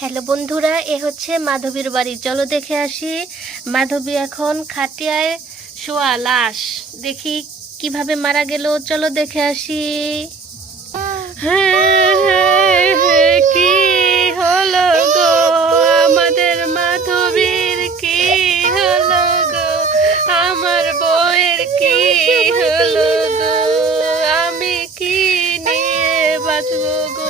Hello বন্ধুরা, এ হচ্ছে মাধবীর বাড়ি। চলো দেখে আসি। মাধবী এখন খাটিয়ায় শোয়া লাশ। দেখি কিভাবে মারা গেল, চলো দেখে আসি। কি হলো গো আমাদের মাধবীর, কি হলো গো আমার বউয়ের, কি হলো গো, আমি কি নিয়ে বাঁচবো গো।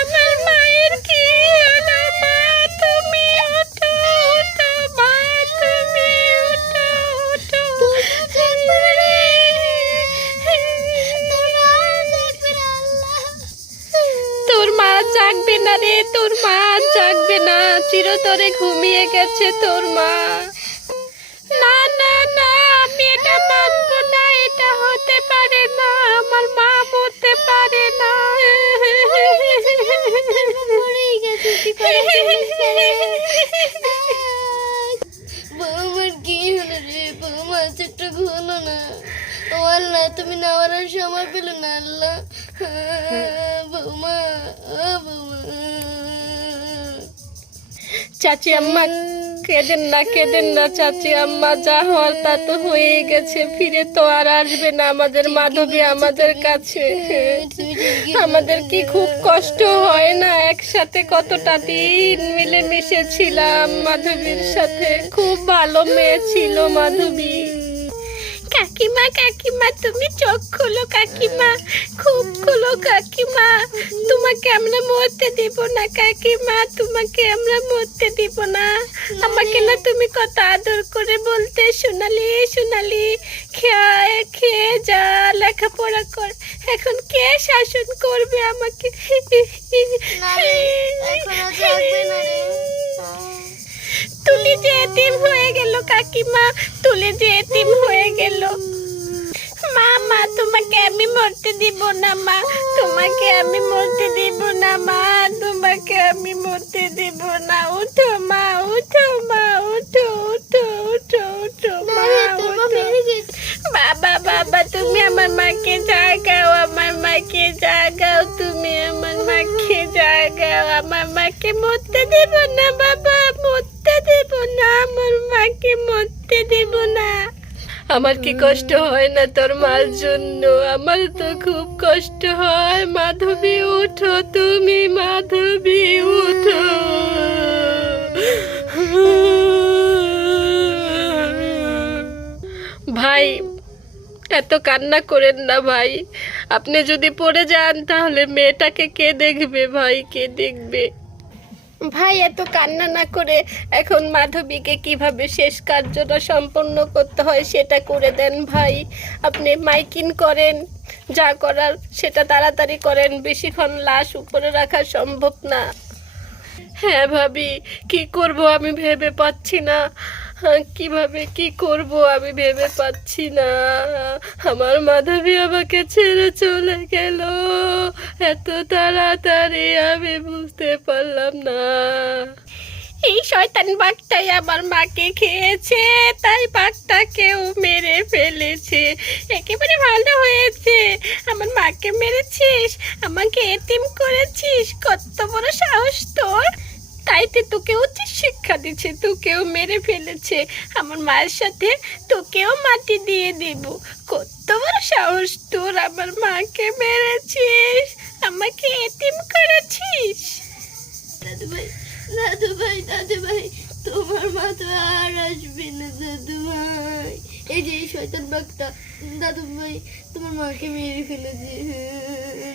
আমার মায়ের কি হলো, মা তুমি ওঠো, ওঠো মা, তুমি ওঠো, ওঠো। তোর মা জাগবে না রে, তোর মা জাগবে না, চিরতরে ঘুমিয়ে গেছে তোর মা। না না না, আমি এটা মানবো না, এটা হতে পারে না, আমার মা মরতে পারে না। বৌমার কি হলো রে? বৌমা চোখটা খুলো না। ও আল্লাহ, তুমি নেওয়ার সময় পেলো না আল্লাহ। বৌমা, ও বৌমা। চাচি আম্মা কেঁদেন না, কেঁদেন না চাচি আম্মা, যা হওয়ার তা তো হয়ে গেছে, ফিরে তো আর আসবে না আমাদের মাধবী আমাদের কাছে। আমাদের কি খুব কষ্ট হয় না? একসাথে কতটা দিন মিলেমিশে ছিলাম মাধবীর সাথে, খুব ভালো মেয়ে ছিল মাধবী। কাকিমা, কাকিমা তুমি চোখ খোলো কাকিমা, খুব খোলো কাকিমা, তোমাকে আমরা মরতে দিব না কাকিমা, তোমাকে আমরা মরতে দিব না। আমাকে না তুমি কত আদর করে বলতে, সোনালি সোনালি, খেয়ে খেয়ে যা, লেখাপড়া কর। এখন কে শাসন করবে আমাকে? তুলি যে এতিম হয়ে গেল কাকিমা, তুলি যে এতিম হয়ে গেল। মা মা, তোমাকে আমি মরতে দিব না মা, তোমাকে আমি মরতে দিব না মা, তোমাকে আমি মরতে দিব না। উঠো মা, উঠো মা, উঠো উঠো উঠো উঠো মা, উঠো। বাবা বাবা, তুমি আমার মাকে জাগাও, আমার মাকে জাগাও, তুমি আমার মাকে জাগাও, আমার মাকে মরতে দেব না বাবা, মরতে দেব না, আমার মাকে মরতে দেব না। আমার কি কষ্ট হয় না তোর মার জন্য? আমার তো খুব কষ্ট হয়। মাধবী উঠো, তুমি মাধবী উঠো। ভাই এত কান্না করেন না ভাই, আপনি যদি পড়ে যান তাহলে মেয়েটাকে কে দেখবে ভাই, কে দেখবে? ভাই এত কান্না না করে এখন মাধবীকে কিভাবে শেষ কার্যটা সম্পন্ন করতে হয় সেটা করে দেন ভাই। আপনি মাইকিং করেন, যা করার সেটা তাড়াতাড়ি করেন, বেশিক্ষণ লাশ উপরে রাখা সম্ভব না। হ্যাঁ ভাবি, কি করব আমি ভেবে পাচ্ছি না, কিভাবে কি করব আমি ভেবে পাচ্ছি না। আমার মাধবী আমাকে ছেড়ে চলে গেল এত তাড়াতাড়ি, আমি বুঝতে পারলাম না। এই শয়তান বাঘটাই আমার মাকে খেয়েছে, তাই বাঘটাকেও মেরে ফেলেছে। একেবারে ভালো হয়েছে, আমার মাকে মেরেছিস, আমাকে এতিম করেছিস, কত বড় সাহস তোর! তাইতে তোকে উচিত শিক্ষা দিচ্ছে, তোকেও মেরে ফেলেছে, আমার মায়ের সাথে তোকেও মাটি দিয়ে দেব। কত বড় সাহস তোর, আমার মাকে মেরেছিস, আমাকে এতিম করেছিস। দাদু ভাই, দাদু ভাই, দাদু ভাই, তোমার মা তো আর আসবে না দাদু ভাই। এই যে এই শয়তান বাঘটা, দাদু ভাই তোমার মাকে মেরে ফেলেছে।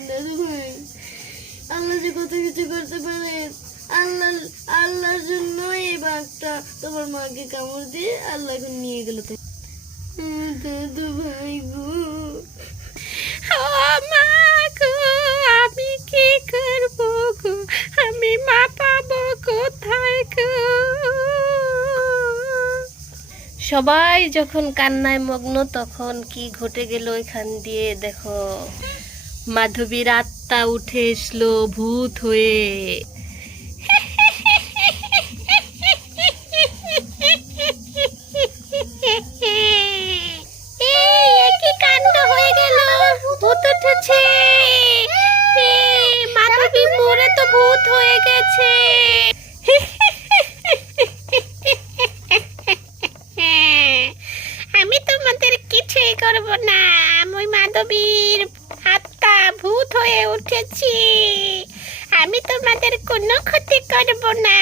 দাদু ভাই, আল্লাহ যে কত কিছু করতে পারে, আল্লাহ আল্লাহর জন্য এই বাঘটা তোমার মাকে কামড় দিয়ে আল্লাহ এখন নিয়ে গেল। দাদু ভাই গো, মা গো, আমি কি করব গো, আমি মা পাবো কোথায় গো? সবাই যখন কান্নায় মগ্ন তখন কি ঘটে গেল এখান দিয়ে দেখো, মাধবীর আত্মা উঠে এসলো ভূত হয়ে। কি কাণ্ড হয়ে গেল, ভূত উঠেছে। গেছে। আমি তোমাদের কিছুই করব না, আমি মাধবীর আত্মা ভূত হয়ে উঠেছি। আমি তোমাদের কোনো ক্ষতি করব না।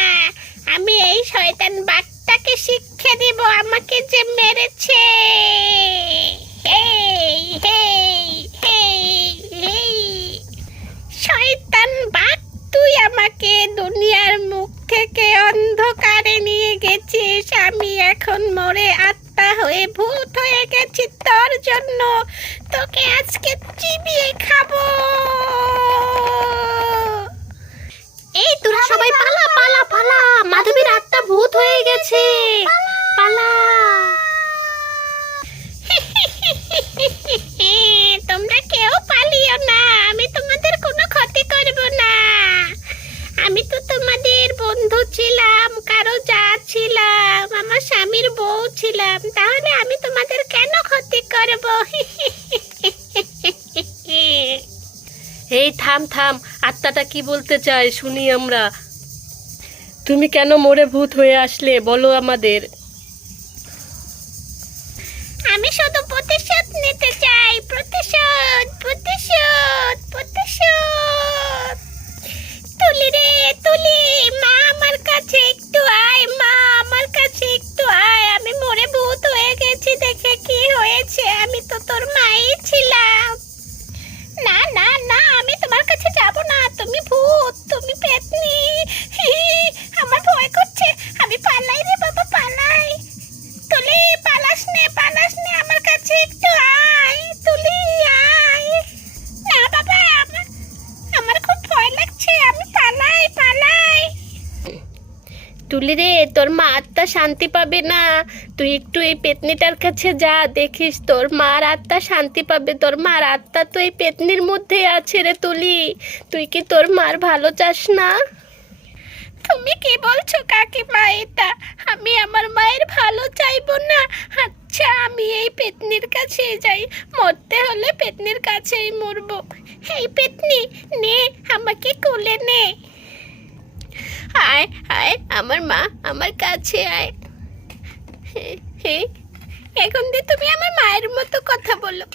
আমি এই শয়তান বাঘটাকে শিক্ষা দিব আমাকে যে মেরেছে। হেই হেই হেই হেই, শয়তান বাঘ, তুই আমাকে দুনিয়ার মুখ থেকে অন্ধকারে নিয়ে গেছিস। আমি এখন মরে আত্মা হয়ে ভূত হয়ে গেছি তোর জন্য। তোকে আজকে চিবিয়ে খাবো। এই তোরা সবাই পালা পালা পালা, মাধবীর আত্মা ভূত হয়ে গেছে, পালা। তোমরা কেউ পালিও না, আমি তোমাদের কোনো ক্ষতি করব না। আমি তো তোমাদের বন্ধু ছিলাম, কারো যা ছিলাম, আমার স্বামীর বউ ছিলাম, তাহলে আমি তোমাদের কেন ক্ষতি করব? এই থাম থাম, আত্মাটা কি বলতে চায় শুনি আমরা। তুমি কেন মরে ভূত হয়ে আসলে বলো আমাদের। আমি শুধু প্রতিশোধ নিতে চাই, প্রতিশোধ প্রতিশোধ প্রতিশোধ। তুলি রে তুলি, মা আমার কাছে একটু আয়, মা আমার কাছে একটু আয়। আমি মরে ভূত হয়ে গেছি, দেখে কি হয়েছে, আমি তো তোর মাই ছিলাম। না না না, আমি তোমার কাছে যাব না, তুমি ভূত, তুমি পেতনি। আমার ভয় করছে, আমি পালাই রে বাবা, পালাই। তুলি পালাস নে আমার কাছে একটু আয়, তুলি আয়। না বাবা, আমার খুব ভয় লাগছে, আমি পালাই পালাই। তুলি রে, তোর মা আত্মা শান্তি পাবে না, তুই একটু এই পেতনিটার কাছে যা, দেখিস তোর মার আত্মা শান্তি পাবে। তোর মার আত্মা তো এই পেতনির মধ্যে আছে রে তুলি। তুই কি তোর মার ভালো চাস না? তুমি কি বলছো কাকিমা এটা? আমি আমার মায়ের ভালো চাইবো না? আচ্ছা, আমি এই পেতনির কাছে যাই, মরতে হলে পেতনির কাছেই মরবো। এই পেতনি নে, আমাকে কোলে নে। আয় আয় আমার মা, আমার কাছে আয়। এখন দিয়ে তুমি আমার মায়ের মতো কথা বলো।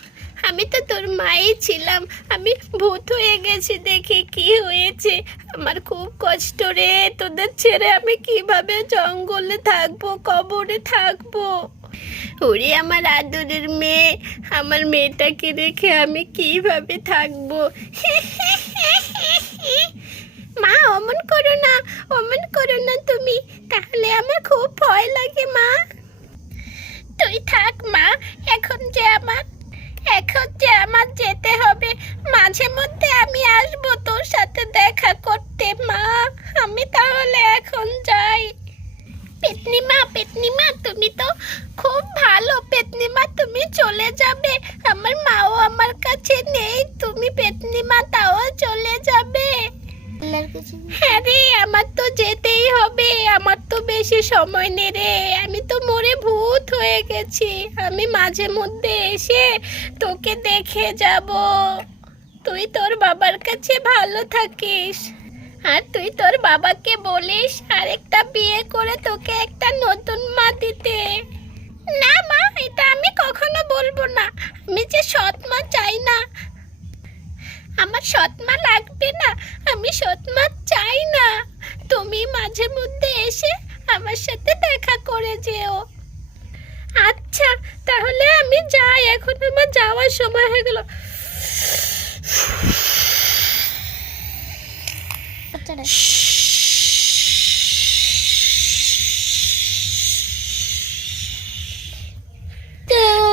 আমি তো তোর মাই ছিলাম, আমি ভূত হয়ে গেছি, দেখে কি হয়েছে। আমার খুব কষ্ট রে, তোদের ছেড়ে আমি কিভাবে জঙ্গলে থাকবো, কবরে থাকবো। ওরে আমার আদরের মেয়ে, আমার মেয়েটাকে রেখে আমি কিভাবে থাকবো? মা অমন করো না, অমন করো না তুমি, তাহলে আমার খুব ভয় লাগে মা। তুই থাক মা, এখন যে আমার যেতে হবে। মাঝে মধ্যে আমি আসবো তোর সাথে দেখা করতে মা। আমি তাহলে এখন যাই। পেতনিমা, তুমি তো খুব ভালো। পেতনিমা, তুমি চলে যাবে, আমার মাও আমার কাছে নেই, তুমি পেতনিমা তাও চলে যাবে? হ্যাঁ রে, আমার তো যেতেই হবে, আমার তো বেশি সময় নেই রে। আমি তো মরে ভূত হয়ে গেছি, আমি মাঝে মধ্যে এসে তোকে দেখে যাব। তুই তোর বাবার কাছে ভালো থাকিস, আর তুই তোর বাবাকে বলিস আরেকটা বিয়ে করে তোকে একটা নতুন মা দিতে। না মা, এটা আমি কখনো বলবো না। আমি যে সৎ মা চাই না, আমার সৎ মা লাগবে না, আমি সৎ মা চাই না। তুমি মাঝে মধ্যে এসে আমার সাথে দেখা করে যেও। আচ্ছা, তাহলে আমি যাই, এখন আমার যাওয়ার সময় হয়ে গেল।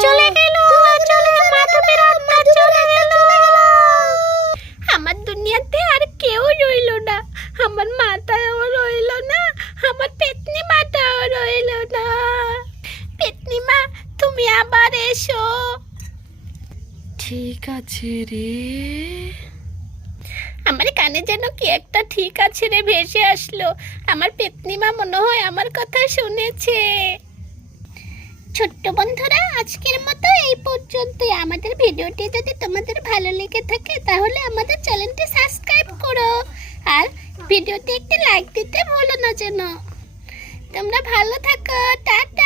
চলে গেল, মাধবীর আত্মা চলে গেল। আমার দুনিয়াতে আর কেউ রইল না, আমার মাটাও রইল না, আমার পেতনি মাটাও রইল না। পেতনি মা, তুমি আবার এসো। ঠিক আছে রে। আমার কানে যেন কি একটা ঠিক আছে রে ভেসে আসলো। আমার পেতনি মা মনে হয় আমার কথা শুনেছে। ছোট্ট বন্ধুরা, আজকের মতো এই পর্যন্তই। আমাদের ভিডিওটি যদি তোমাদের ভালো লেগে থাকে তাহলে আমাদের চ্যানেলটি সাবস্ক্রাইব করো আর ভিডিওতে একটা লাইক দিতে ভুলো না যেন। তোমরা ভালো থাকো, টাটা।